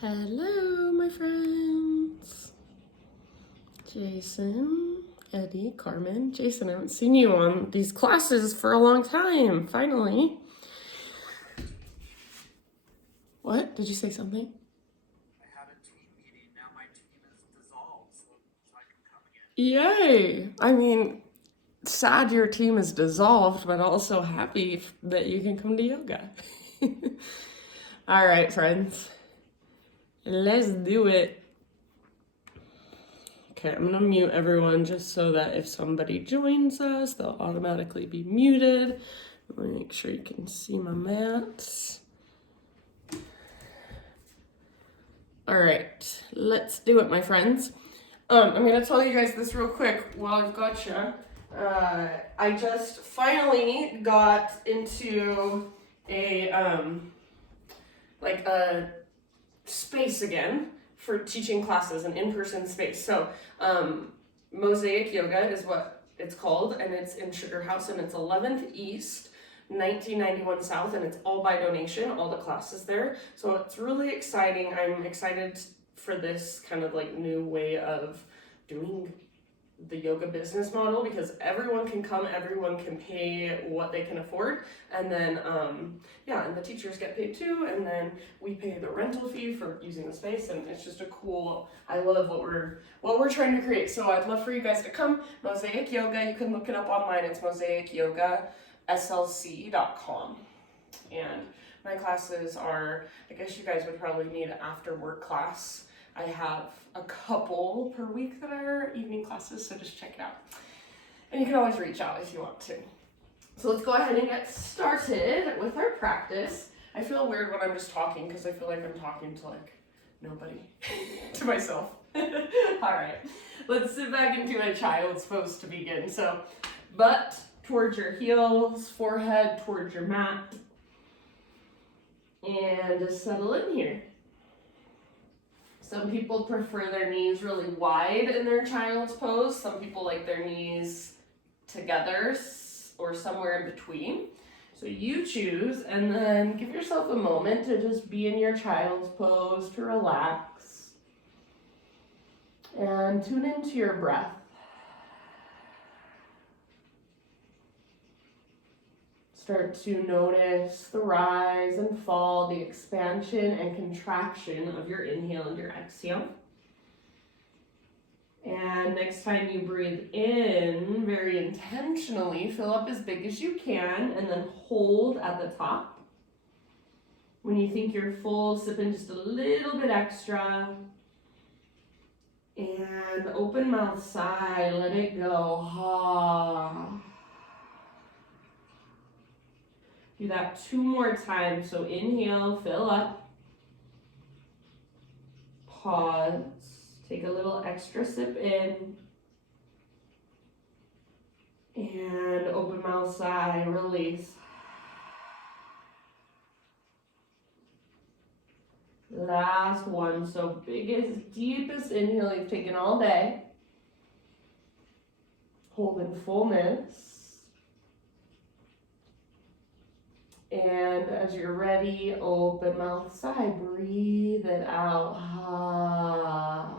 Hello, my friends. Jason, Eddie, Carmen. Jason, I haven't seen you on these classes for a long time, finally. What? Did you say something? I had a team meeting. Now my team is dissolved, so I can come again. Yay! I mean, sad your team is dissolved, but also happy that you can come to yoga. All right, friends. Let's do it. Okay, I'm gonna mute everyone just so that if somebody joins us, they'll automatically be muted. Let me make sure you can see my mats. All right, let's do it, my friends. I'm gonna tell you guys this real quick while I've got you. I just finally got into a space again for teaching classes, an in-person space. So Mosaic Yoga is what it's called, and it's in Sugar House, and it's 11th East, 1991 South, and it's all by donation, all the classes there. So it's really exciting. I'm excited for this kind of like new way of doing the yoga business model, because everyone can come, everyone can pay what they can afford, and then and the teachers get paid too, and then we pay the rental fee for using the space, and it's just a cool, I love what we're trying to create. So I'd love for you guys to come. Mosaic Yoga, you can look it up online. It's mosaicyogaslc.com. And my classes are, I guess you guys would probably need an after work class. I have a couple per week that are evening classes, so just check it out. And you can always reach out if you want to. So let's go ahead and get started with our practice. I feel weird when I'm just talking because I feel like I'm talking to like nobody, to myself. All right, let's sit back into a child's pose to begin. So butt towards your heels, forehead towards your mat, and just settle in here. Some people prefer their knees really wide in their child's pose. Some people like their knees together or somewhere in between. So you choose, and then give yourself a moment to just be in your child's pose, to relax. And tune into your breath. Start to notice the rise and fall, the expansion and contraction of your inhale and your exhale. And next time you breathe in, very intentionally, fill up as big as you can, and then hold at the top. When you think you're full, sip in just a little bit extra. And open mouth, sigh, let it go. Ha. Do that 2 more times. So inhale, fill up. Pause. Take a little extra sip in. And open mouth, sigh, release. Last one. So biggest, deepest inhale you've taken all day. Hold in fullness. And as you're ready, open mouth, sigh, breathe it out. Ah.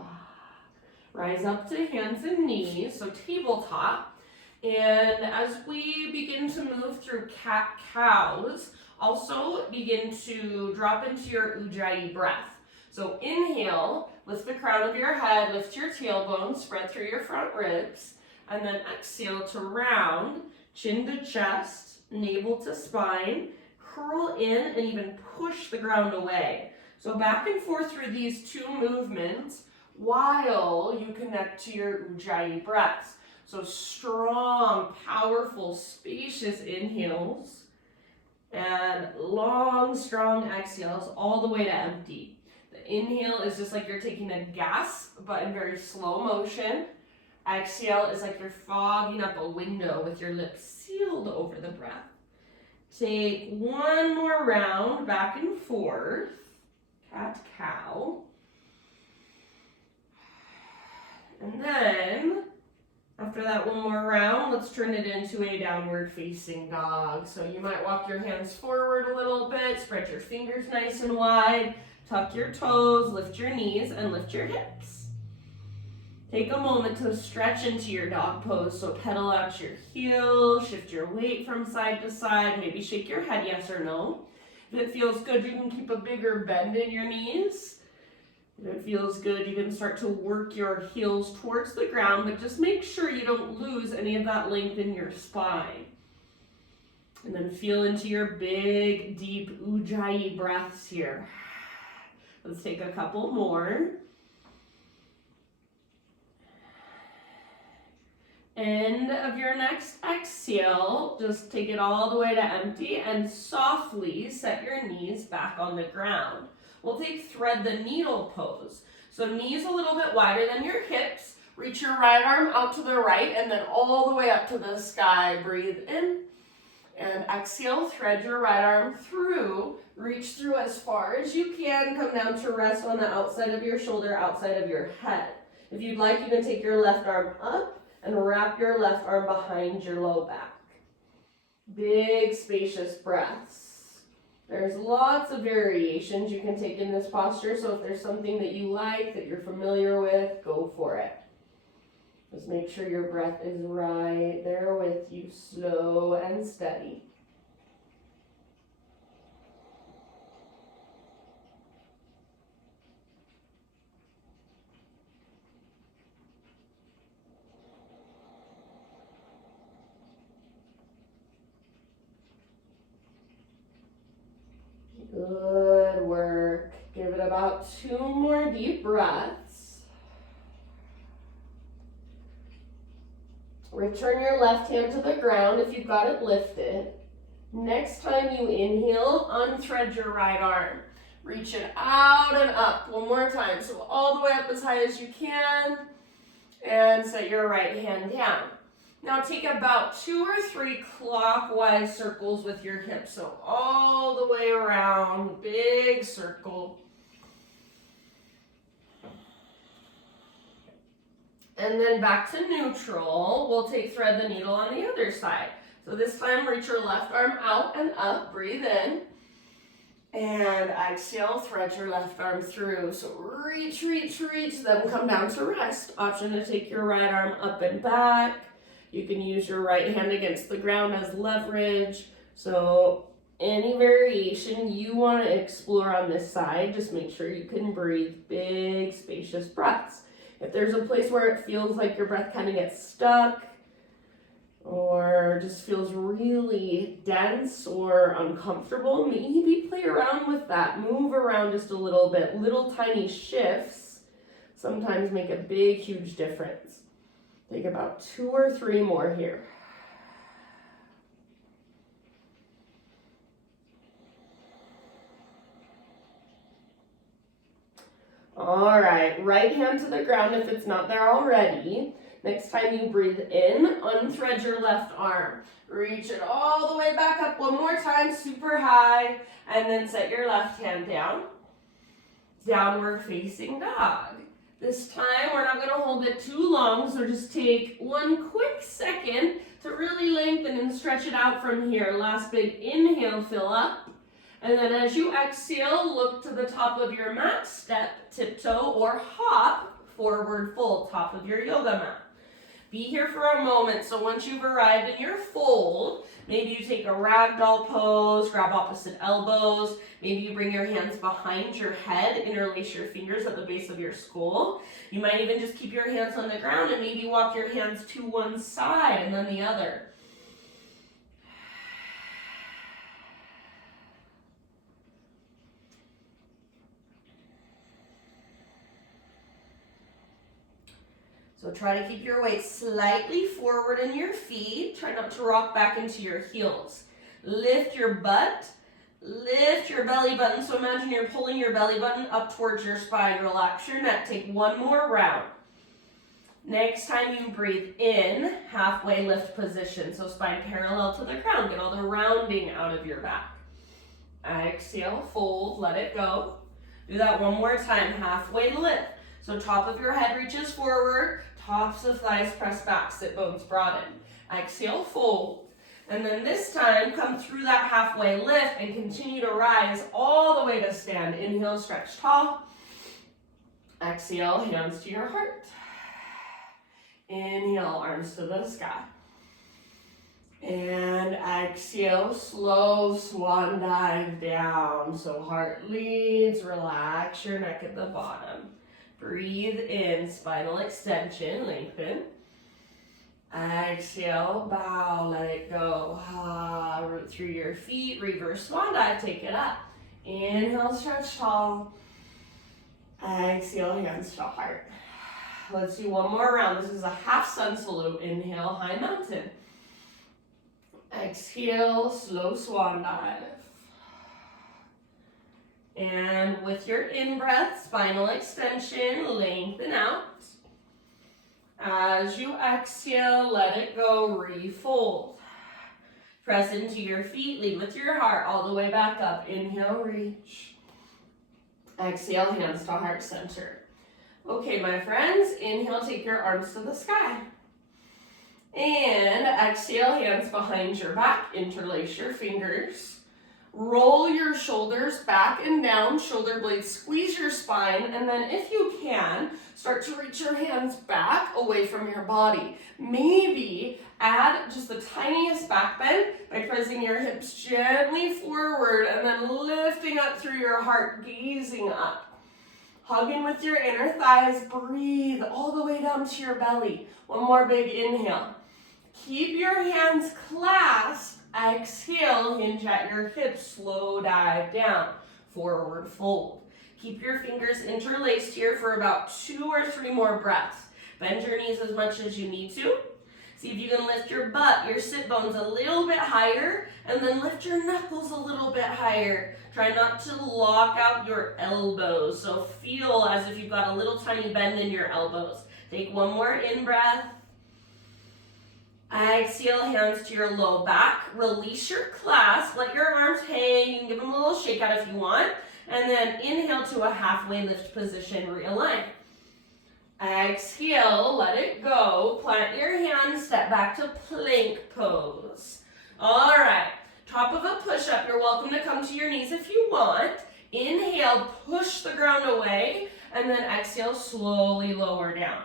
Rise up to hands and knees, so tabletop. And as we begin to move through cat-cows, also begin to drop into your ujjayi breath. So inhale, lift the crown of your head, lift your tailbone, spread through your front ribs. And then exhale to round, chin to chest, navel to spine. Curl in and even push the ground away. So back and forth through these 2 movements while you connect to your ujjayi breaths. So strong, powerful, spacious inhales and long, strong exhales all the way to empty. The inhale is just like you're taking a gasp, but in very slow motion. Exhale is like you're fogging up a window with your lips sealed over the breath. Take 1 more round back and forth, cat-cow. And then, after that 1 more round, let's turn it into a downward facing dog. So you might walk your hands forward a little bit, spread your fingers nice and wide, Tuck your toes, lift your knees, and lift your hips. Take a moment to stretch into your dog pose. So pedal out your heels, shift your weight from side to side, maybe shake your head yes or no. If it feels good, you can keep a bigger bend in your knees. If it feels good, you can start to work your heels towards the ground, but just make sure you don't lose any of that length in your spine. And then feel into your big, deep Ujjayi breaths here. Let's take a couple more. End of your next exhale, just take it all the way to empty and softly set your knees back on the ground. We'll take thread the needle pose. So knees a little bit wider than your hips. Reach your right arm out to the right and then all the way up to the sky. Breathe in and exhale, thread your right arm through. Reach through as far as you can. Come down to rest on the outside of your shoulder, outside of your head. If you'd like, you can take your left arm up and wrap your left arm behind your low back. Big, spacious breaths. There's lots of variations you can take in this posture, so if there's something that you like, that you're familiar with, go for it. Just make sure your breath is right there with you, slow and steady. Good work. Give it about 2 more deep breaths. Return your left hand to the ground if you've got it lifted. Next time you inhale, unthread your right arm. Reach it out and up. One more time. So all the way up as high as you can. And set your right hand down. Now take about 2 or 3 clockwise circles with your hips. So all the way around, big circle. And then back to neutral. We'll take thread the needle on the other side. So this time reach your left arm out and up, breathe in. And exhale, thread your left arm through. So reach, reach, reach, then come down to rest. Option to take your right arm up and back. You can use your right hand against the ground as leverage. So any variation you want to explore on this side, just make sure you can breathe big, spacious breaths. If there's a place where it feels like your breath kind of gets stuck or just feels really dense or uncomfortable, maybe play around with that. Move around just a little bit. Little tiny shifts sometimes make a big, huge difference. Take about 2 or 3 more here. All right, right hand to the ground if it's not there already. Next time you breathe in, unthread your left arm. Reach it all the way back up one more time, super high, and then set your left hand down. Downward facing dog. This time, we're not going to hold it too long, so just take 1 quick second to really lengthen and stretch it out from here. Last big inhale, fill up. And then as you exhale, look to the top of your mat, step, tiptoe, or hop, forward fold, top of your yoga mat. Be here for a moment, so once you've arrived in your fold, maybe you take a ragdoll pose, grab opposite elbows, maybe you bring your hands behind your head, interlace your fingers at the base of your skull. You might even just keep your hands on the ground and maybe walk your hands to one side and then the other. So try to keep your weight slightly forward in your feet. Try not to rock back into your heels. Lift your butt, lift your belly button. So imagine you're pulling your belly button up towards your spine. Relax your neck. Take 1 more round. Next time you breathe in, halfway lift position. So spine parallel to the ground. Get all the rounding out of your back. Exhale, fold, let it go. Do that 1 more time, halfway lift. So top of your head reaches forward, tops of thighs press back, sit bones broaden. Exhale, fold. And then this time, come through that halfway lift and continue to rise all the way to stand. Inhale, stretch tall. Exhale, hands to your heart. Inhale, arms to the sky. And exhale, slow swan dive down. So heart leads, relax your neck at the bottom. Breathe in, spinal extension, lengthen. Exhale, bow, let it go. Root through your feet, reverse swan dive, take it up. Inhale, stretch tall. Exhale, hands to heart. Let's do one more round. This is a half sun salute. Inhale, high mountain. Exhale, slow swan dive. And with your in-breath, spinal extension, lengthen out. As you exhale, let it go, refold. Press into your feet, lead with your heart all the way back up. Inhale, reach. Exhale, hands to heart center. Okay, my friends, inhale, take your arms to the sky. And exhale, hands behind your back, interlace your fingers. Roll your shoulders back and down, shoulder blades, squeeze your spine, and then if you can, start to reach your hands back away from your body. Maybe add just the tiniest back bend by pressing your hips gently forward and then lifting up through your heart, gazing up. Hugging with your inner thighs, breathe all the way down to your belly. One more big inhale. Keep your hands clasped. Exhale, hinge at your hips, slow dive down, forward fold. Keep your fingers interlaced here for about 2 or 3 more breaths. Bend your knees as much as you need to. See if you can lift your butt, your sit bones a little bit higher, and then lift your knuckles a little bit higher. Try not to lock out your elbows, so feel as if you've got a little tiny bend in your elbows. Take one more in-breath. Exhale, hands to your low back. Release your clasp. Let your arms hang. You can give them a little shake out if you want. And then inhale to a halfway lift position. Realign. Exhale, let it go. Plant your hands. Step back to plank pose. All right. Top of a push-up. You're welcome to come to your knees if you want. Inhale, push the ground away. And then exhale, slowly lower down.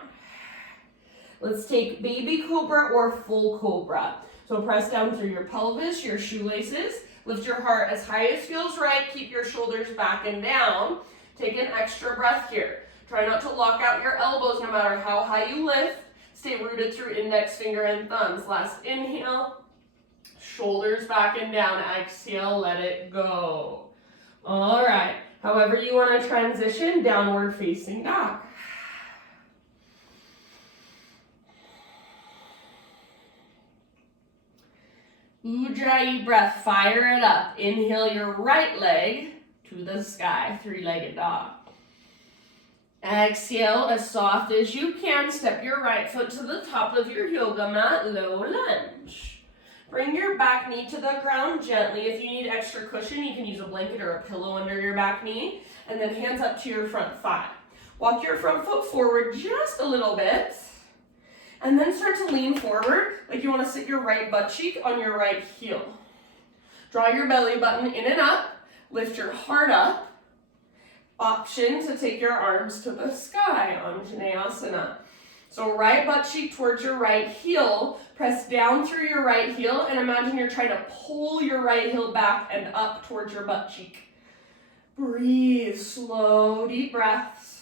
Let's take baby cobra or full cobra. So press down through your pelvis, your shoelaces. Lift your heart as high as feels right. Keep your shoulders back and down. Take an extra breath here. Try not to lock out your elbows no matter how high you lift. Stay rooted through index finger and thumbs. Last inhale. Shoulders back and down. Exhale, let it go. All right. However you want to transition, downward facing dog. Ujjayi breath, fire it up. Inhale your right leg to the sky, 3-legged dog. Exhale as soft as you can. Step your right foot to the top of your yoga mat, low lunge. Bring your back knee to the ground gently. If you need extra cushion, you can use a blanket or a pillow under your back knee. And then hands up to your front thigh. Walk your front foot forward just a little bit. And then start to lean forward like you want to sit your right butt cheek on your right heel. Draw your belly button in and up. Lift your heart up. Option to take your arms to the sky, Anjaneyasana. So right butt cheek towards your right heel. Press down through your right heel and imagine you're trying to pull your right heel back and up towards your butt cheek. Breathe, slow, deep breaths.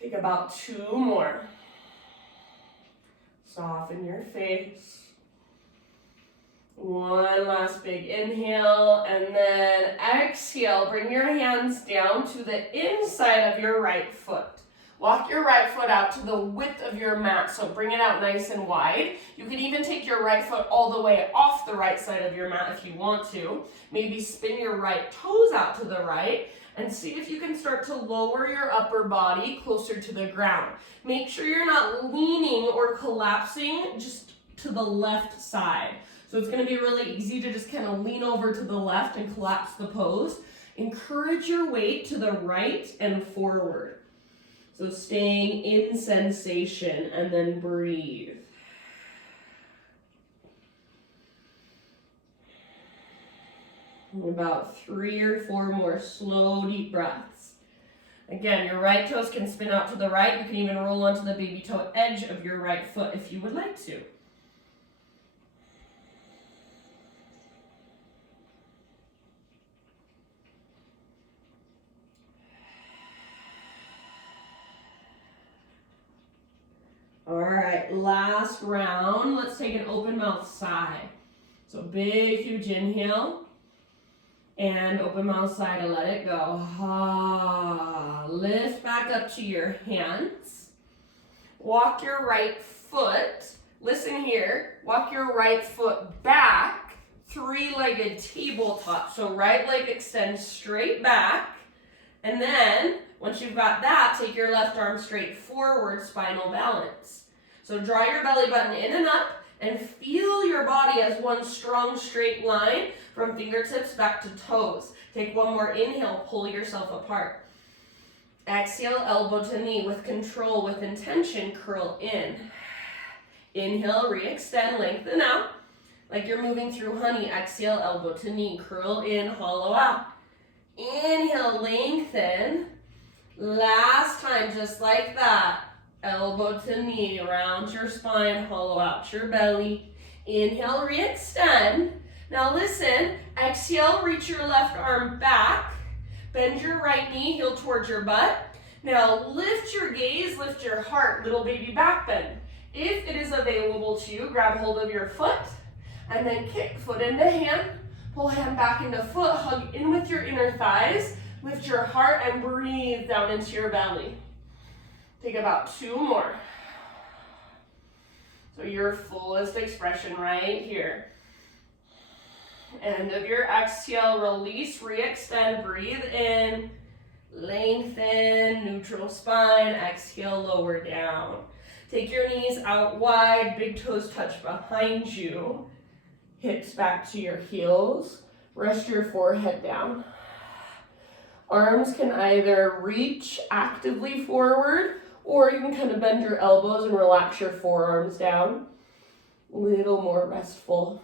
Take about 2 more. Soften your face. One last big inhale, and then exhale. Bring your hands down to the inside of your right foot. Walk your right foot out to the width of your mat, so bring it out nice and wide. You can even take your right foot all the way off the right side of your mat if you want to. Maybe spin your right toes out to the right. And see if you can start to lower your upper body closer to the ground. Make sure you're not leaning or collapsing just to the left side. So it's going to be really easy to just kind of lean over to the left and collapse the pose. Encourage your weight to the right and forward. So staying in sensation and then breathe. About 3 or 4 more slow, deep breaths. Again, your right toes can spin out to the right. You can even roll onto the baby toe edge of your right foot if you would like to. All right, last round. Let's take an open mouth sigh. So big, huge inhale. And open mouth sigh to let it go. Ah, lift back up to your hands. Walk your right foot. Listen here. Walk your right foot back. 3-legged tabletop. So right leg extends straight back. And then, once you've got that, take your left arm straight forward, spinal balance. So draw your belly button in and up and feel your body as one strong straight line from fingertips back to toes. Take one more inhale, pull yourself apart. Exhale, elbow to knee with control, with intention, curl in. Inhale, re-extend, lengthen out. Like you're moving through honey. Exhale, elbow to knee, curl in, hollow out. Inhale, lengthen. Last time, just like that. Elbow to knee, round your spine, hollow out your belly. Inhale, re-extend. Now listen, exhale, reach your left arm back. Bend your right knee, heel towards your butt. Now lift your gaze, lift your heart, little baby back bend. If it is available to you, grab hold of your foot and then kick foot into hand. Pull hand back into foot, hug in with your inner thighs. Lift your heart and breathe down into your belly. Take about 2 more. So your fullest expression right here. End of your exhale, release, re-extend, breathe in, lengthen, neutral spine, exhale, lower down. Take your knees out wide, big toes touch behind you, hips back to your heels, rest your forehead down. Arms can either reach actively forward, or you can kind of bend your elbows and relax your forearms down. A little more restful.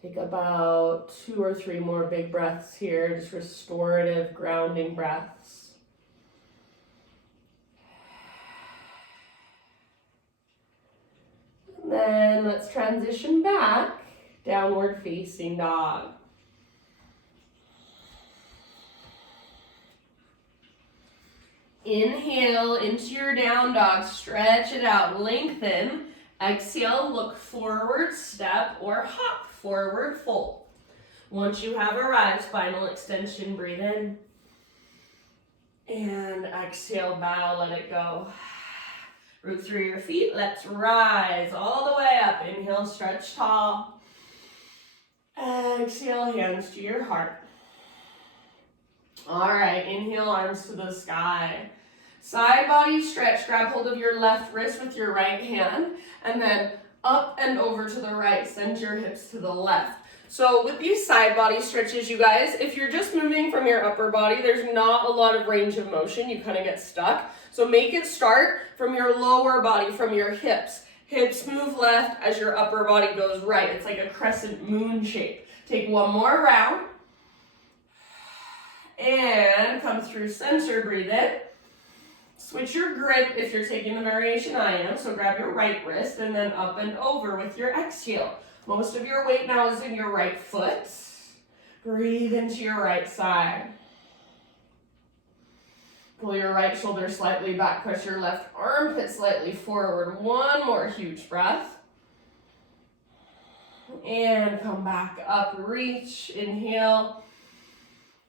Take about 2 or 3 more big breaths here, just restorative, grounding breaths. And then let's transition back, downward facing dog. Inhale into your down dog, stretch it out, lengthen. Exhale, look forward, step or hop, forward fold. Once you have arrived, spinal extension, breathe in. And exhale, bow, let it go. Root through your feet, let's rise all the way up. Inhale, stretch tall. Exhale, hands to your heart. All right, inhale, arms to the sky. Side body stretch, grab hold of your left wrist with your right hand, and then up and over to the right, send your hips to the left. So with these side body stretches, you guys, if you're just moving from your upper body, there's not a lot of range of motion. You kind of get stuck. So make it start from your lower body, from your hips. Hips move left as your upper body goes right. It's like a crescent moon shape. Take one more round. And come through center, breathe in. Switch your grip if you're taking the variation I am. So grab your right wrist and then up and over with your exhale. Most of your weight now is in your right foot. Breathe into your right side. Pull your right shoulder slightly back. Push your left armpit slightly forward. One more huge breath. And come back up. Reach. Inhale.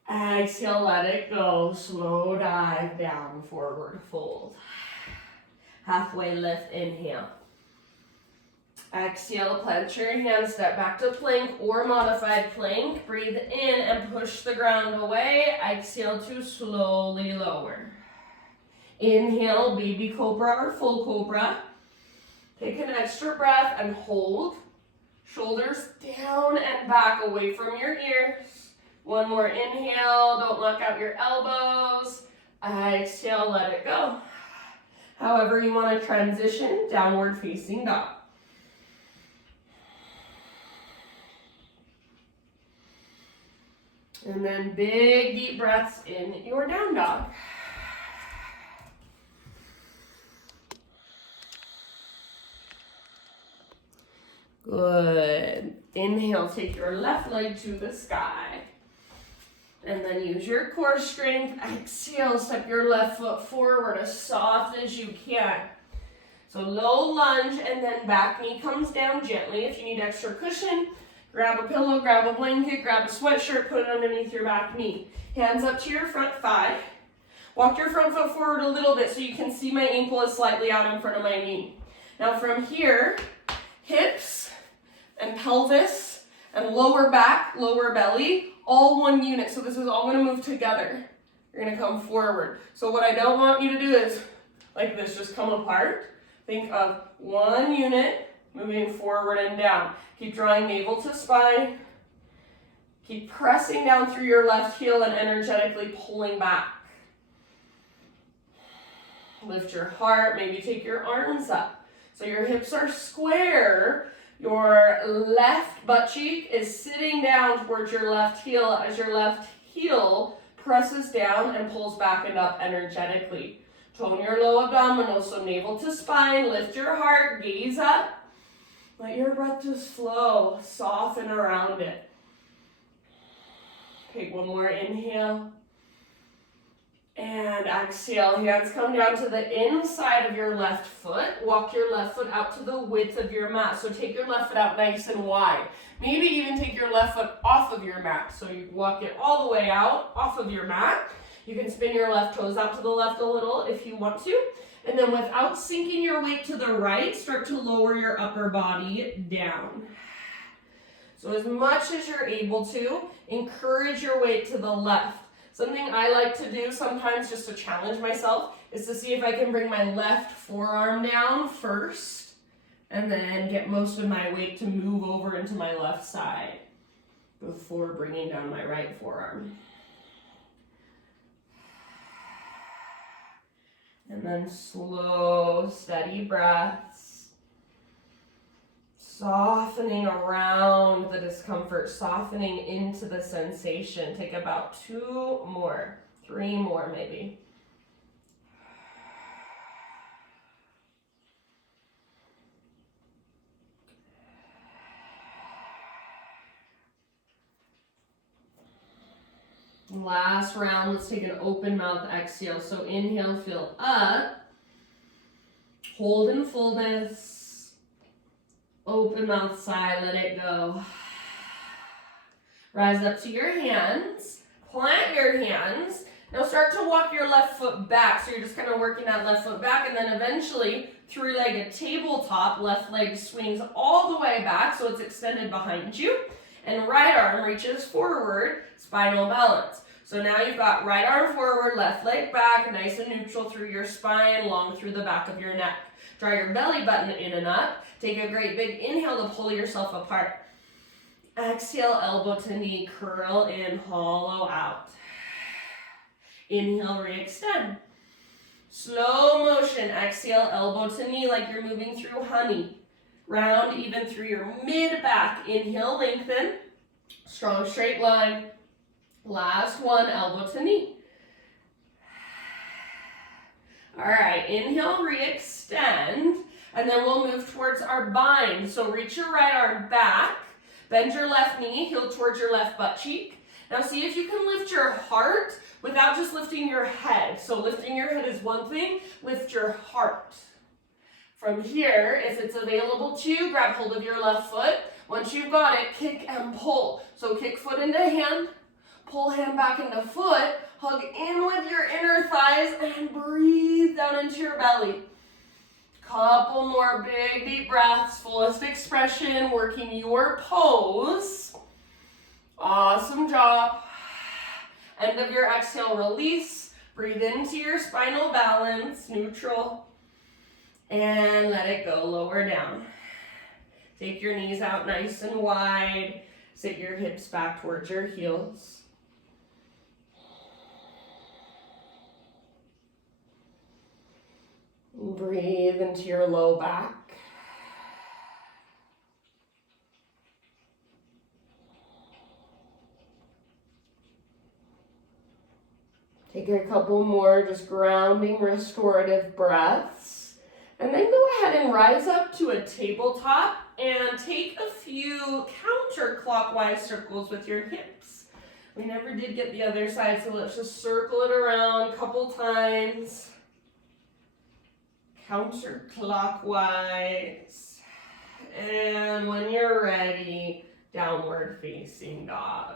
Exhale, let it go. Slow dive down, forward fold. Halfway lift, inhale. Exhale, plant your hands, step back to plank or modified plank. Breathe in and push the ground away. Exhale to slowly lower. Inhale, baby cobra or full cobra. Take an extra breath and hold. Shoulders down and back away from your ears. One more inhale, don't lock out your elbows. Exhale, let it go. However you want to transition, downward facing dog. And then big deep breaths in your down dog. Good. Inhale, take your left leg to the sky. And then use your core strength. Exhale, step your left foot forward as soft as you can. So low lunge, and then back knee comes down gently. If you need extra cushion, grab a pillow, grab a blanket, grab a sweatshirt, put it underneath your back knee. Hands up to your front thigh. Walk your front foot forward a little bit so you can see my ankle is slightly out in front of my knee. Now from here, hips and pelvis and lower back, lower belly, all one unit. So this is all going to move together. You're going to come forward. So what I don't want you to do is like this, just come apart. Think of one unit moving forward and down. Keep drawing navel to spine. Keep pressing down through your left heel and energetically pulling back. Lift your heart, maybe take your arms up. So your hips are square. Your left butt cheek is sitting down towards your left heel as your left heel presses down and pulls back and up energetically. Tone your low abdominals, so navel to spine, lift your heart, gaze up. Let your breath just flow, soften around it. Take one more inhale. And exhale, hands come down to the inside of your left foot. Walk your left foot out to the width of your mat. So take your left foot out nice and wide. Maybe even take your left foot off of your mat. So you walk it all the way out, off of your mat. You can spin your left toes out to the left a little if you want to. And then without sinking your weight to the right, start to lower your upper body down. So as much as you're able to, encourage your weight to the left. Something I like to do sometimes just to challenge myself is to see if I can bring my left forearm down first and then get most of my weight to move over into my left side before bringing down my right forearm. And then slow, steady breaths. Softening around the discomfort, softening into the sensation. Take about 2 more, 3 more maybe. Last round, let's take an open mouth exhale. So inhale, fill up. Hold in fullness. Open mouth sigh, let it go. Rise up to your hands. Plant your hands. Now start to walk your left foot back. So you're just kind of working that left foot back, and then eventually three-legged tabletop, left leg swings all the way back so it's extended behind you. And right arm reaches forward, spinal balance. So now you've got right arm forward, left leg back, nice and neutral through your spine, long through the back of your neck. Draw your belly button in and up. Take a great big inhale to pull yourself apart. Exhale, elbow to knee, curl in, hollow out. Inhale, re-extend. Slow motion, exhale, elbow to knee like you're moving through honey. Round even through your mid-back. Inhale, lengthen. Strong straight line. Last one, elbow to knee. All right, inhale, re-extend. And then we'll move towards our bind. So reach your right arm back. Bend your left knee, heel towards your left butt cheek. Now see if you can lift your heart without just lifting your head. So lifting your head is one thing, lift your heart. From here, if it's available to you, grab hold of your left foot. Once you've got it, kick and pull. So kick foot into hand, pull hand back into foot, hug in with your inner thighs, and breathe down into your belly. Couple more big deep breaths, fullest expression, working your pose. Awesome job. End of your exhale, release. Breathe into your spinal balance, neutral. And let it go, lower down. Take your knees out nice and wide. Sit your hips back towards your heels. Breathe into your low back. Take a couple more just grounding, restorative breaths. And then go ahead and rise up to a tabletop and take a few counterclockwise circles with your hips. We never did get the other side, so let's just circle it around a couple times. Counterclockwise. And when you're ready, downward facing dog.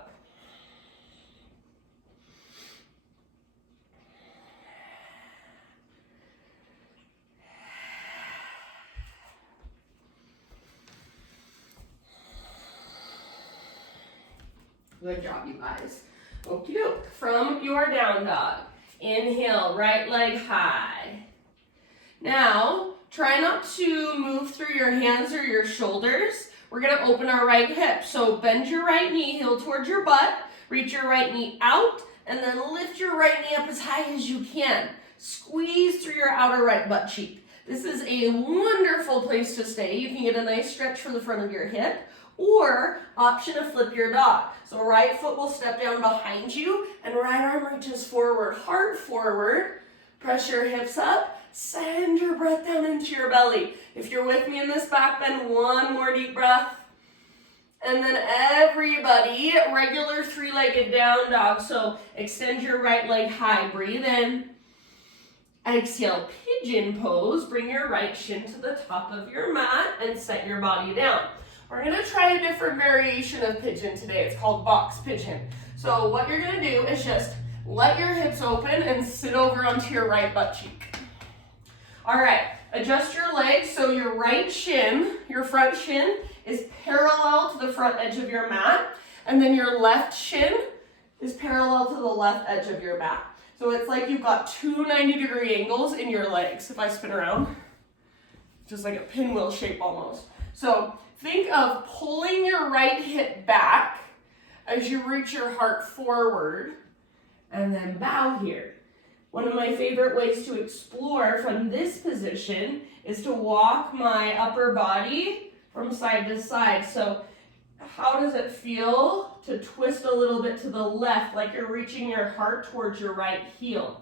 Good job, you guys. Okie doke. From your down dog, inhale, right leg high. Now, try not to move through your hands or your shoulders. We're gonna open our right hip. So bend your right knee, heel towards your butt, reach your right knee out, and then lift your right knee up as high as you can. Squeeze through your outer right butt cheek. This is a wonderful place to stay. You can get a nice stretch from the front of your hip, or option to flip your dog. So right foot will step down behind you, and right arm reaches forward, heart forward. Press your hips up. Send your breath down into your belly. If you're with me in this back bend, one more deep breath. And then everybody, regular three-legged down dog. So extend your right leg high, breathe in. Exhale, pigeon pose. Bring your right shin to the top of your mat and set your body down. We're gonna try a different variation of pigeon today. It's called box pigeon. So what you're gonna do is just let your hips open and sit over onto your right butt cheek. All right, adjust your legs so your right shin, your front shin, is parallel to the front edge of your mat, and then your left shin is parallel to the left edge of your mat. So it's like you've got two 90-degree angles in your legs. If I spin around, just like a pinwheel shape almost. So think of pulling your right hip back as you reach your heart forward, and then bow here. One of my favorite ways to explore from this position is to walk my upper body from side to side. So how does it feel to twist a little bit to the left, like you're reaching your heart towards your right heel?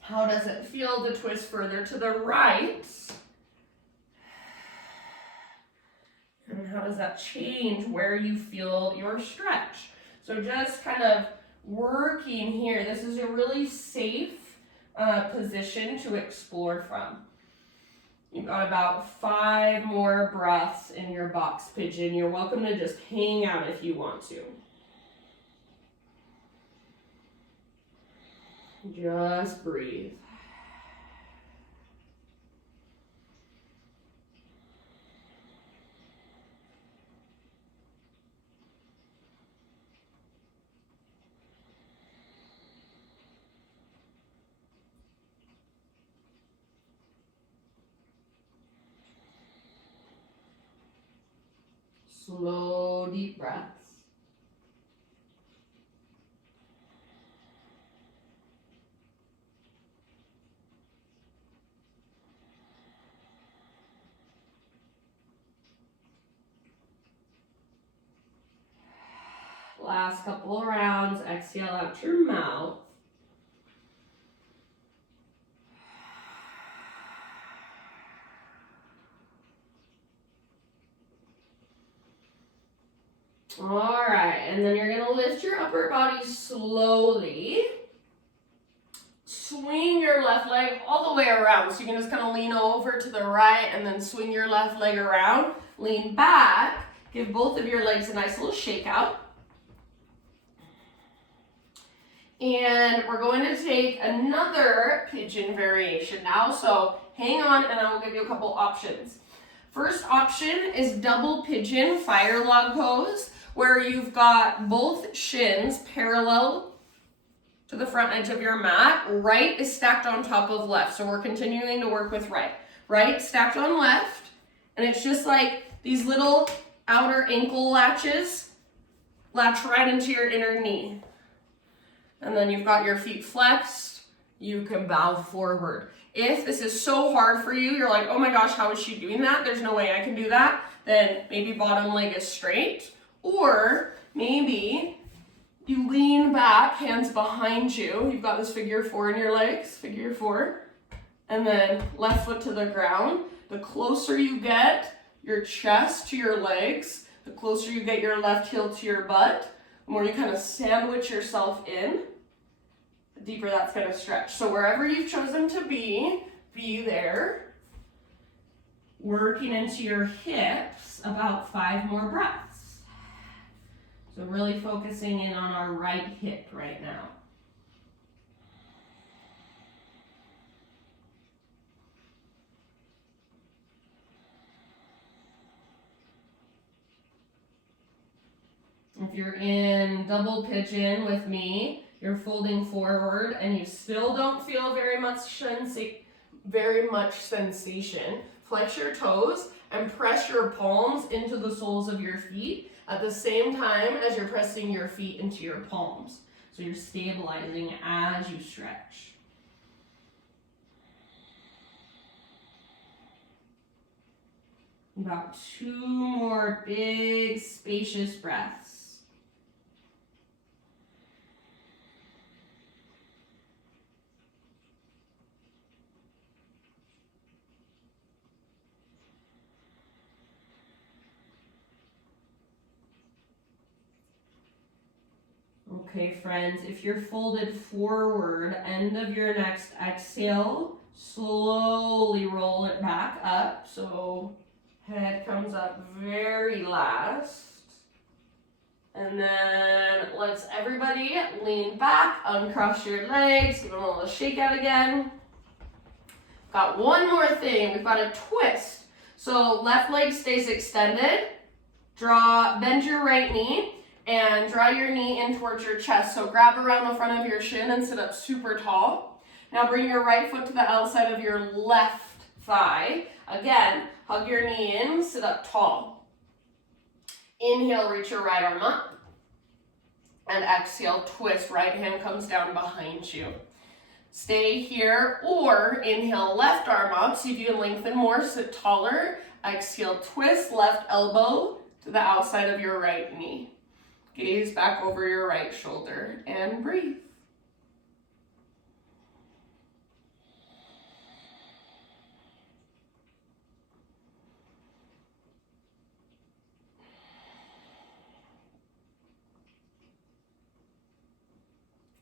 How does it feel to twist further to the right? And how does that change where you feel your stretch? So just kind of working here. This is a really safe position to explore from. You've got about 5 more breaths in your box pigeon. You're welcome to just hang out if you want to. Just breathe. Slow, deep breaths. Last couple of rounds, exhale out your mouth. All right, and then you're gonna lift your upper body slowly. Swing your left leg all the way around. So you can just kind of lean over to the right and then swing your left leg around. Lean back. Give both of your legs a nice little shake out. And we're going to take another pigeon variation now. So hang on and I will give you a couple options. First option is double pigeon fire log pose, where you've got both shins parallel to the front edge of your mat. Right is stacked on top of left. So we're continuing to work with right. Right stacked on left. And it's just like these little outer ankle latches latch right into your inner knee. And then you've got your feet flexed. You can bow forward. If this is so hard for you, you're like, oh my gosh, how is she doing that? There's no way I can do that. Then maybe bottom leg is straight. Or maybe You lean back, hands behind you. You've got this figure 4 in your legs, figure 4. And then left foot to the ground. The closer you get your chest to your legs, the closer you get your left heel to your butt, the more you kind of sandwich yourself in, the deeper that's going to stretch. So wherever you've chosen to be there. Working into your hips, about 5 more breaths. So really focusing in on our right hip right now. If you're in double pigeon with me, you're folding forward and you still don't feel very much sensation. Flex your toes and press your palms into the soles of your feet at the same time as you're pressing your feet into your palms. So you're stabilizing as you stretch. About 2 more big, spacious breaths. Okay, friends, if you're folded forward, end of your next exhale, slowly roll it back up. So head comes up very last. And then let's everybody lean back, uncross your legs, give them a little shake out again. Got one more thing, we've got a twist. So left leg stays extended, bend your right knee, and draw your knee in towards your chest. So grab around the front of your shin and sit up super tall. Now bring your right foot to the outside of your left thigh. Again, hug your knee in, sit up tall. Inhale, reach your right arm up. And exhale, twist, right hand comes down behind you. Stay here, or inhale, left arm up. See if you can lengthen more, sit taller. Exhale, twist, left elbow to the outside of your right knee. Gaze back over your right shoulder and breathe.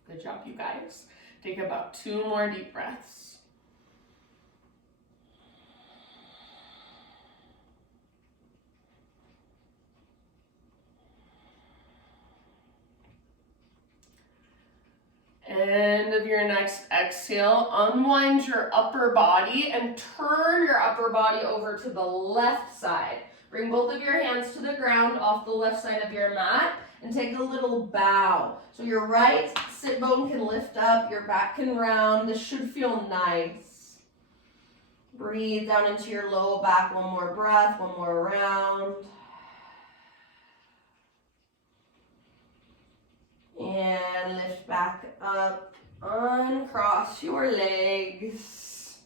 Good job, you guys. Take about 2 more deep breaths. End of your next exhale, unwind your upper body and turn your upper body over to the left side. Bring both of your hands to the ground off the left side of your mat and take a little bow. So your right sit bone can lift up, your back can round. This should feel nice. Breathe down into your low back, 1 more breath, 1 more round. And lift back up, uncross your legs.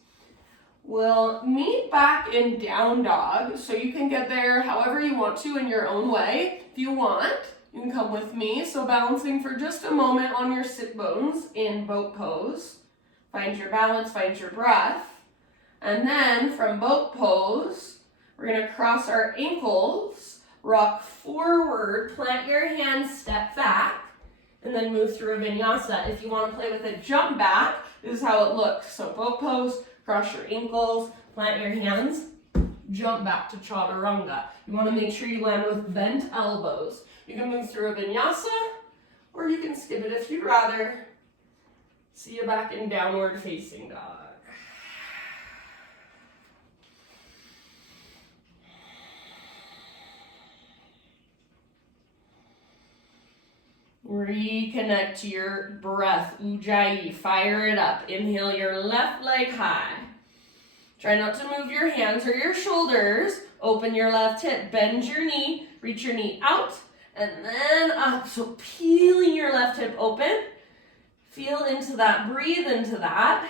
We'll meet back in down dog, so you can get there however you want to in your own way. If you want, you can come with me. So balancing for just a moment on your sit bones in boat pose. Find your balance, find your breath. And then from boat pose, we're gonna cross our ankles, rock forward, plant your hands, step back, and then move through a vinyasa. If you want to play with a jump back, this is how it looks. So boat pose, cross your ankles, plant your hands, jump back to chaturanga. You want to make sure you land with bent elbows. You can move through a vinyasa, or you can skip it if you'd rather. See you back in downward facing dog. Reconnect to your breath, Ujjayi, fire it up. Inhale your left leg high. Try not to move your hands or your shoulders. Open your left hip, bend your knee, reach your knee out, and then up. So peeling your left hip open. Feel into that, breathe into that.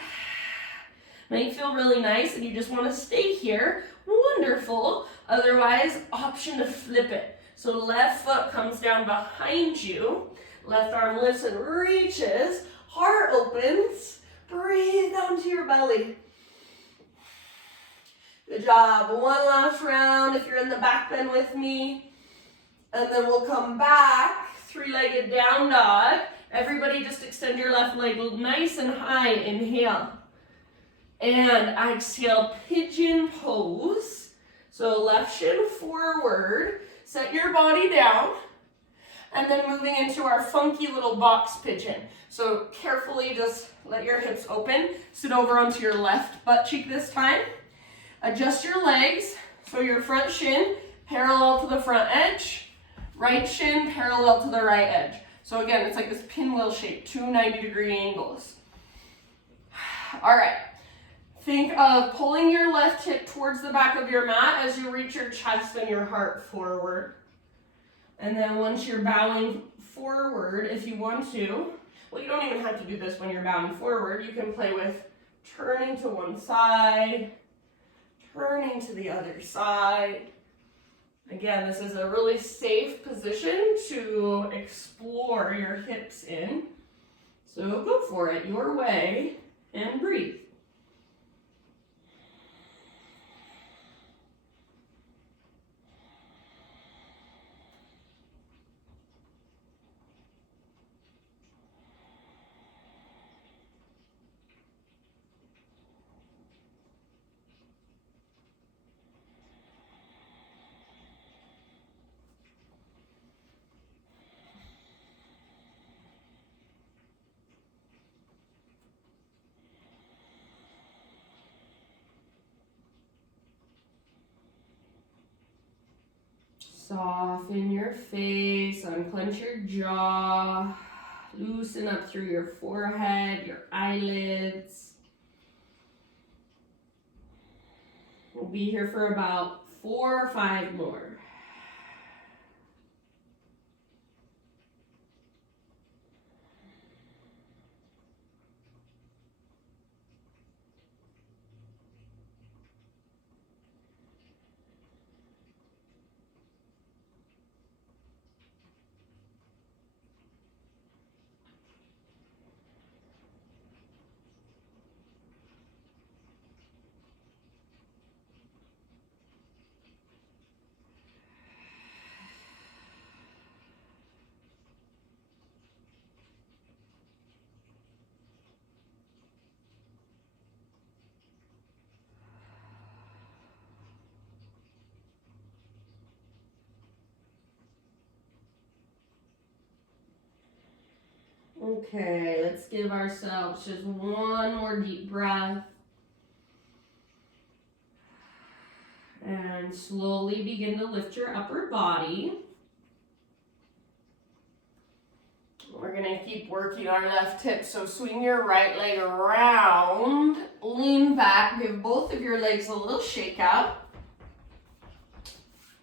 Might feel really nice and you just want to stay here. Wonderful. Otherwise, option to flip it. So left foot comes down behind you. Left arm lifts and reaches. Heart opens. Breathe down to your belly. Good job. One last round if you're in the back bend with me. And then we'll come back, three-legged down dog. Everybody just extend your left leg nice and high. Inhale. And exhale, pigeon pose. So left shin forward. Set your body down. And then moving into our funky little box pigeon. So carefully just let your hips open. Sit over onto your left butt cheek this time. Adjust your legs. So your front shin parallel to the front edge. Right shin parallel to the right edge. So again, it's like this pinwheel shape, 2 90-degree angles. All right. Think of pulling your left hip towards the back of your mat as you reach your chest and your heart forward. And then once you're bowing forward, if you want to, well, you don't even have to do this when you're bowing forward. You can play with turning to one side, turning to the other side. Again, this is a really safe position to explore your hips in. So go for it your way and breathe. Soften your face, unclench your jaw, loosen up through your forehead, your eyelids. We'll be here for about 4 or 5 more. Okay, let's give ourselves just one more deep breath. And slowly begin to lift your upper body. We're going to keep working our left hip, so swing your right leg around, lean back, give both of your legs a little shake out.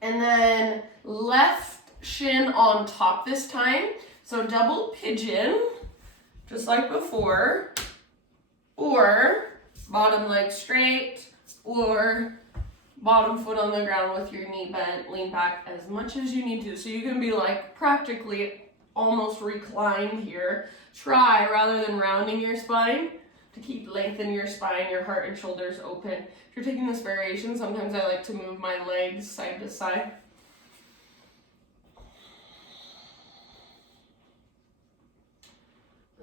And then left shin on top this time. So double pigeon, just like before, or bottom leg straight, or bottom foot on the ground with your knee bent, lean back as much as you need to. So you can be like practically almost reclined here. Try, rather than rounding your spine, to keep lengthening your spine, your heart and shoulders open. If you're taking this variation, sometimes I like to move my legs side to side.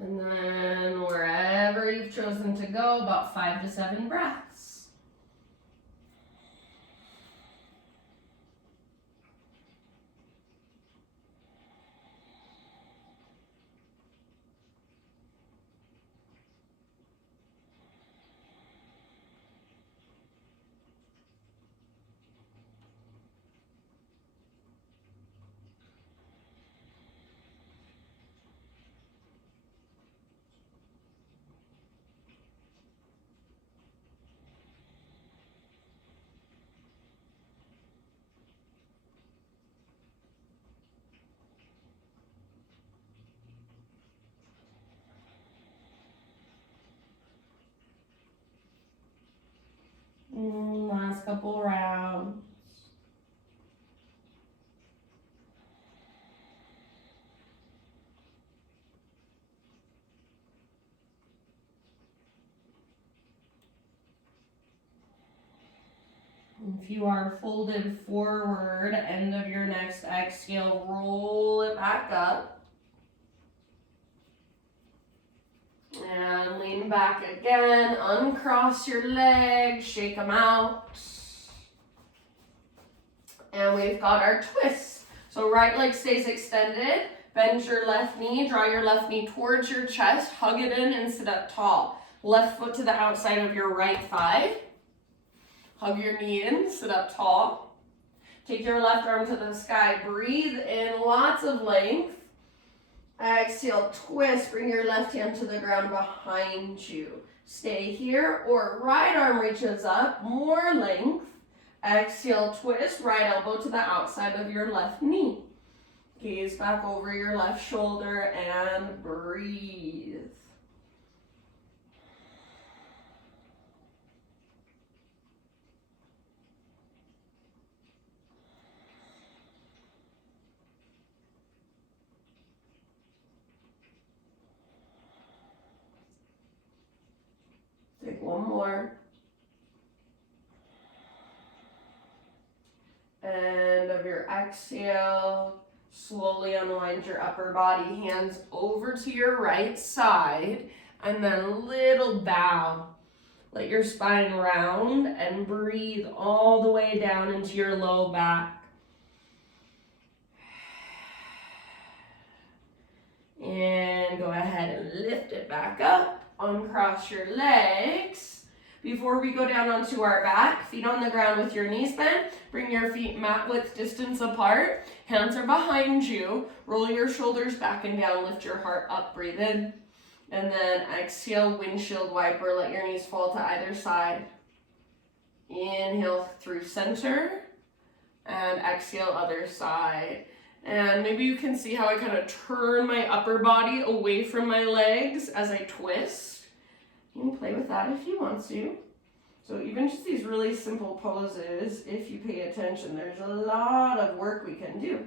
And then wherever you've chosen to go, about 5 to 7 breaths. Last couple rounds. If you are folded forward, end of your next exhale, roll it back up. And lean back again, uncross your legs, shake them out. And we've got our twist. So right leg stays extended, bend your left knee, draw your left knee towards your chest, hug it in and sit up tall. Left foot to the outside of your right thigh. Hug your knee in, sit up tall. Take your left arm to the sky, breathe in lots of length. Exhale, twist, bring your left hand to the ground behind you. Stay here, or right arm reaches up, more length. Exhale, twist, right elbow to the outside of your left knee. Gaze back over your left shoulder and breathe. Take one more. End of your exhale, slowly unwind your upper body, hands over to your right side, and then little bow. Let your spine round and breathe all the way down into your low back. And go ahead and lift it back up, uncross your legs. Before we go down onto our back, feet on the ground with your knees bent, bring your feet mat width distance apart, hands are behind you, roll your shoulders back and down, lift your heart up, breathe in, and then exhale, windshield wiper, let your knees fall to either side. Inhale through center, and exhale other side. And maybe you can see how I kind of turn my upper body away from my legs as I twist. You can play with that if you want to. So even just these really simple poses, if you pay attention, there's a lot of work we can do.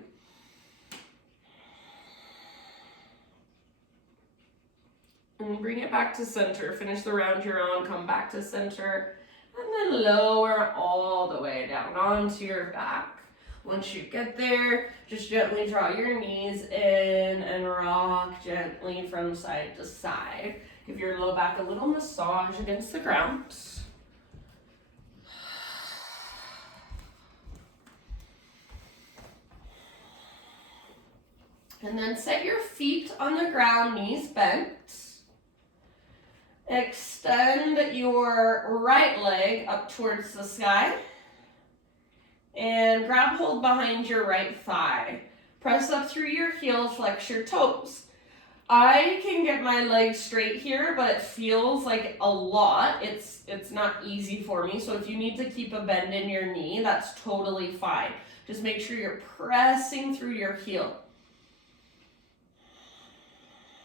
And bring it back to center. Finish the round you're on, come back to center, and then lower all the way down onto your back. Once you get there, just gently draw your knees in and rock gently from side to side. Give your low back a little massage against the ground. And then set your feet on the ground, knees bent. Extend your right leg up towards the sky. And grab hold behind your right thigh. Press up through your heels, flex your toes. I can get my legs straight here, but it feels like a lot. It's not easy for me. So if you need to keep a bend in your knee, that's totally fine. Just make sure you're pressing through your heel.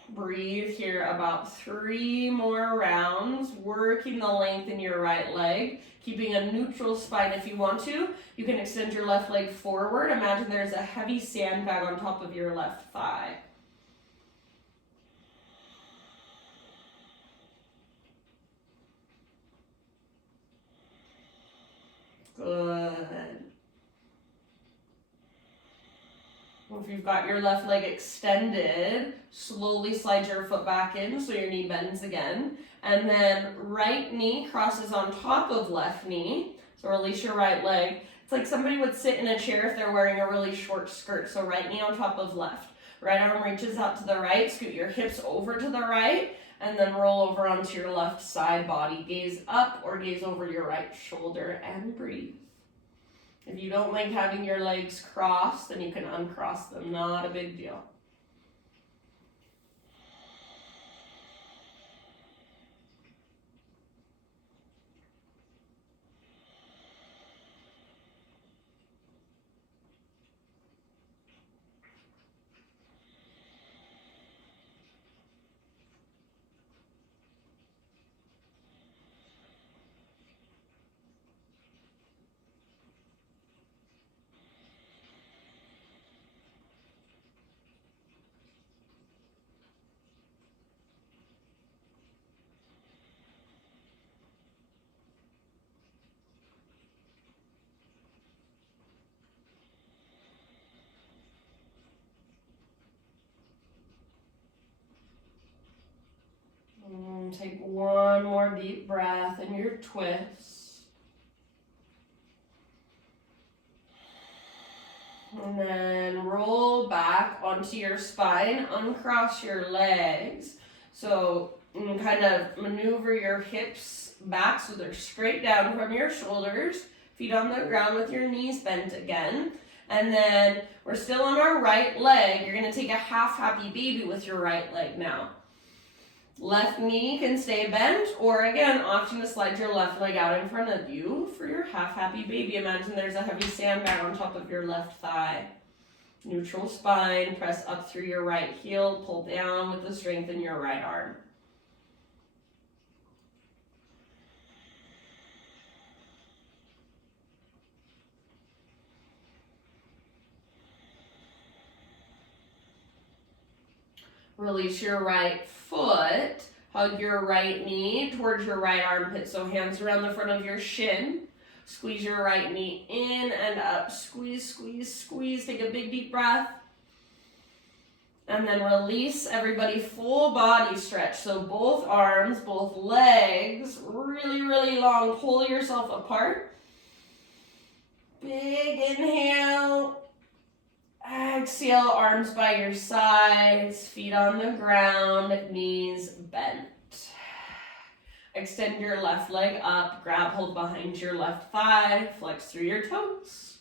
Breathe here about 3 more rounds, working the length in your right leg, keeping a neutral spine if you want to. You can extend your left leg forward. Imagine there's a heavy sandbag on top of your left thigh. Good. If you've got your left leg extended, slowly slide your foot back in so your knee bends again. And then right knee crosses on top of left knee. So release your right leg. It's like somebody would sit in a chair if they're wearing a really short skirt. So right knee on top of left. Right arm reaches out to the right. Scoot your hips over to the right. And then roll over onto your left side body. Gaze up or gaze over your right shoulder and breathe. If you don't like having your legs crossed, then you can uncross them. Not a big deal. And take one more deep breath in your twist. And then roll back onto your spine, uncross your legs. So you can kind of maneuver your hips back so they're straight down from your shoulders. Feet on the ground with your knees bent again. And then we're still on our right leg. You're going to take a half happy baby with your right leg now. Left knee can stay bent, or again, option to slide your left leg out in front of you for your half happy baby. Imagine there's a heavy sandbag on top of your left thigh. Neutral spine, press up through your right heel, pull down with the strength in your right arm. Release your right foot. Hug your right knee towards your right armpit. So hands around the front of your shin. Squeeze your right knee in and up. Squeeze, squeeze, squeeze. Take a big deep breath. And then release, everybody, full body stretch. So both arms, both legs, really, really long. Pull yourself apart. Big inhale. Exhale, arms by your sides, feet on the ground, knees bent. Extend your left leg up, grab hold behind your left thigh, flex through your toes.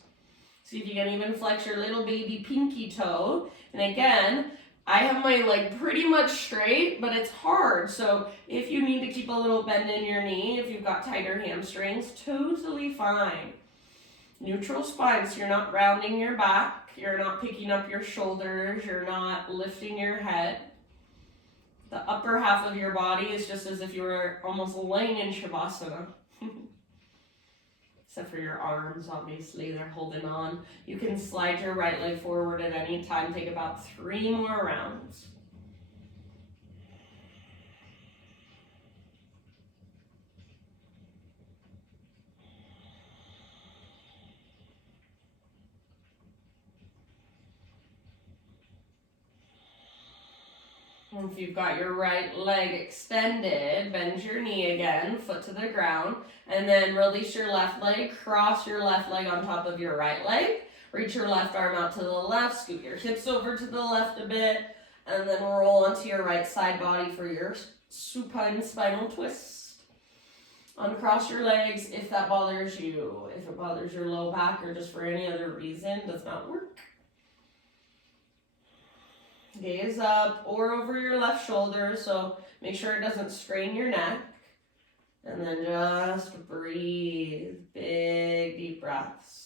See if you can even flex your little baby pinky toe. And again, I have my leg pretty much straight, but it's hard. So if you need to keep a little bend in your knee, if you've got tighter hamstrings, totally fine. Neutral spine, so you're not rounding your back, you're not picking up your shoulders, you're not lifting your head. The upper half of your body is just as if you were almost laying in Shavasana. Except for your arms, obviously, they're holding on. You can slide your right leg forward at any time, take about 3 more rounds. If you've got your right leg extended, bend your knee again, foot to the ground, and then release your left leg, cross your left leg on top of your right leg, reach your left arm out to the left, scoot your hips over to the left a bit, and then roll onto your right side body for your supine spinal twist. Uncross your legs if that bothers you. If it bothers your low back or just for any other reason, does not work. Gaze up or over your left shoulder, so make sure it doesn't strain your neck. And then just breathe, big deep breaths.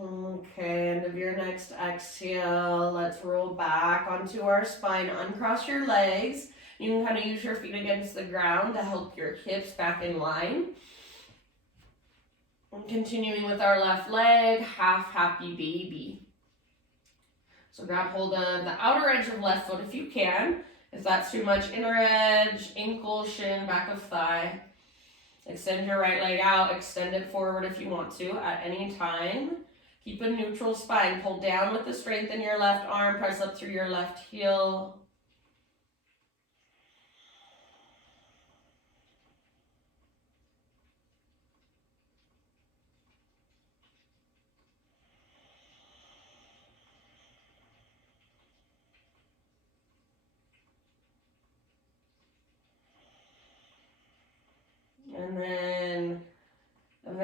Okay, end of your next exhale, let's roll back onto our spine, uncross your legs. You can kind of use your feet against the ground to help your hips back in line. And continuing with our left leg, half happy baby. So grab hold of the outer edge of left foot if you can. If that's too much, inner edge, ankle, shin, back of thigh. Extend your right leg out, extend it forward if you want to at any time. Keep a neutral spine. Pull down with the strength in your left arm. Press up through your left heel.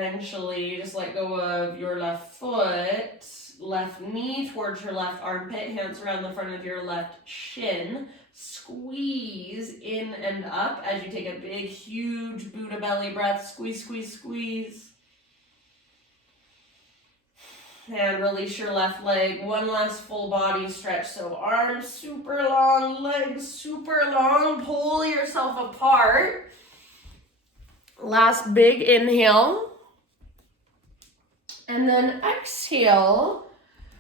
eventually just let go of your left foot, left knee towards your left armpit, hands around the front of your left shin. Squeeze in and up as you take a big, huge Buddha belly breath. Squeeze, squeeze, squeeze. And release your left leg. One last full body stretch. So arms super long, legs super long. Pull yourself apart. Last big inhale. And then exhale.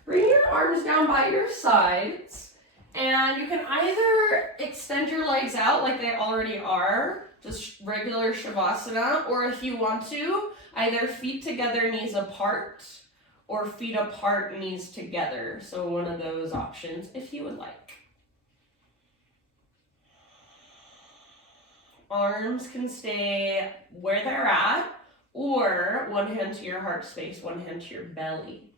Bring your arms down by your sides. And you can either extend your legs out like they already are, just regular Shavasana, or if you want to, either feet together, knees apart, or feet apart, knees together. So one of those options if you would like. Arms can stay where they're at, or one hand to your heart space, one hand to your belly.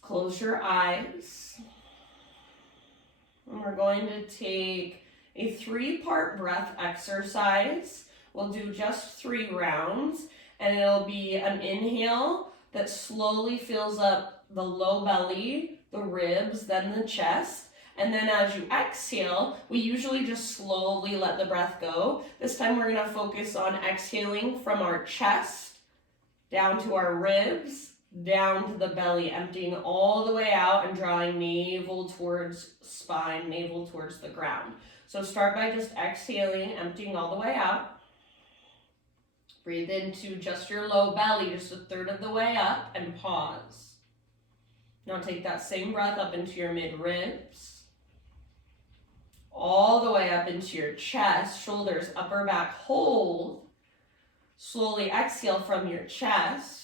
Close your eyes. And we're going to take a 3-part breath exercise. We'll do just 3 rounds, and it'll be an inhale that slowly fills up the low belly, the ribs, then the chest. And then as you exhale, we usually just slowly let the breath go. This time we're going to focus on exhaling from our chest down to our ribs, down to the belly, emptying all the way out and drawing navel towards spine, navel towards the ground. So start by just exhaling, emptying all the way out. Breathe into just your low belly, just a third of the way up, and pause. Now take that same breath up into your mid-ribs, all the way up into your chest, shoulders, upper back, hold. Slowly exhale from your chest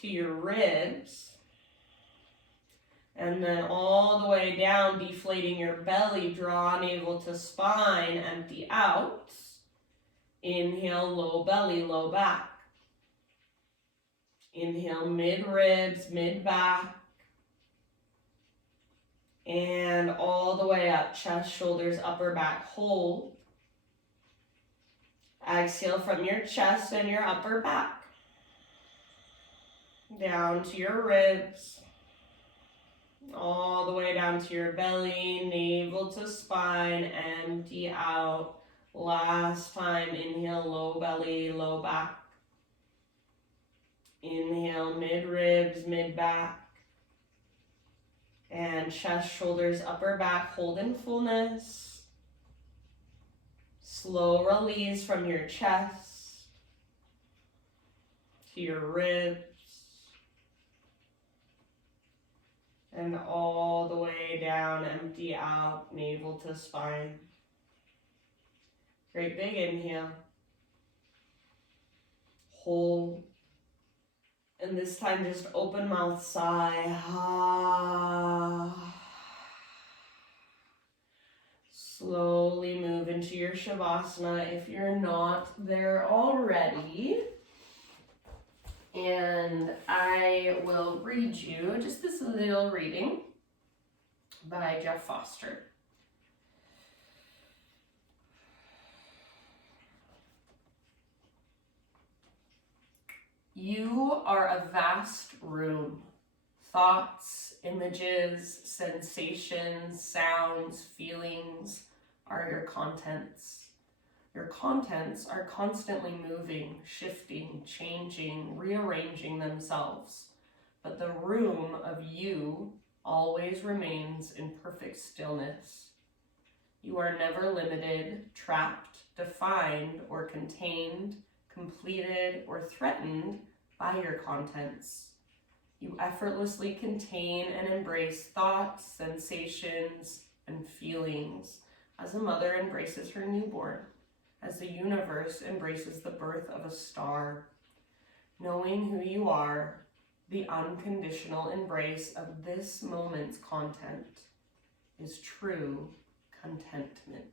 to your ribs, and then all the way down, deflating your belly, draw navel to spine, empty out. Inhale, low belly, low back. Inhale, mid-ribs, mid-back. And all the way up, chest, shoulders, upper back, hold. Exhale from your chest and your upper back. Down to your ribs, all the way down to your belly, navel to spine, empty out. Last time, inhale, low belly, low back. Inhale, mid-ribs, mid-back. And chest, shoulders, upper back, hold in fullness. Slow release from your chest to your ribs. And all the way down, empty out, navel to spine. Great big inhale. Hold. And this time just open mouth, sigh. Slowly move into your Shavasana if you're not there already. And I will read you just this little reading by Jeff Foster. You are a vast room. Thoughts, images, sensations, sounds, feelings are your contents. Your contents are constantly moving, shifting, changing, rearranging themselves, but the room of you always remains in perfect stillness. You are never limited, trapped, defined, or contained, completed, or threatened by your contents. You effortlessly contain and embrace thoughts, sensations, and feelings as a mother embraces her newborn, as the universe embraces the birth of a star. Knowing who you are, the unconditional embrace of this moment's content is true contentment.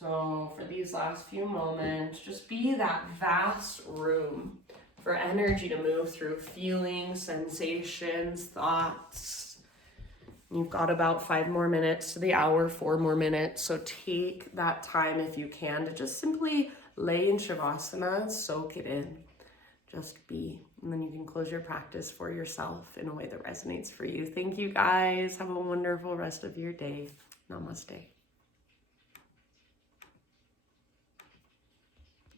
So for these last few moments, just be that vast room for energy to move through feelings, sensations, thoughts. You've got about 5 more minutes to the hour, 4 more minutes. So take that time if you can to just simply lay in Shavasana, soak it in, just be. And then you can close your practice for yourself in a way that resonates for you. Thank you guys. Have a wonderful rest of your day. Namaste.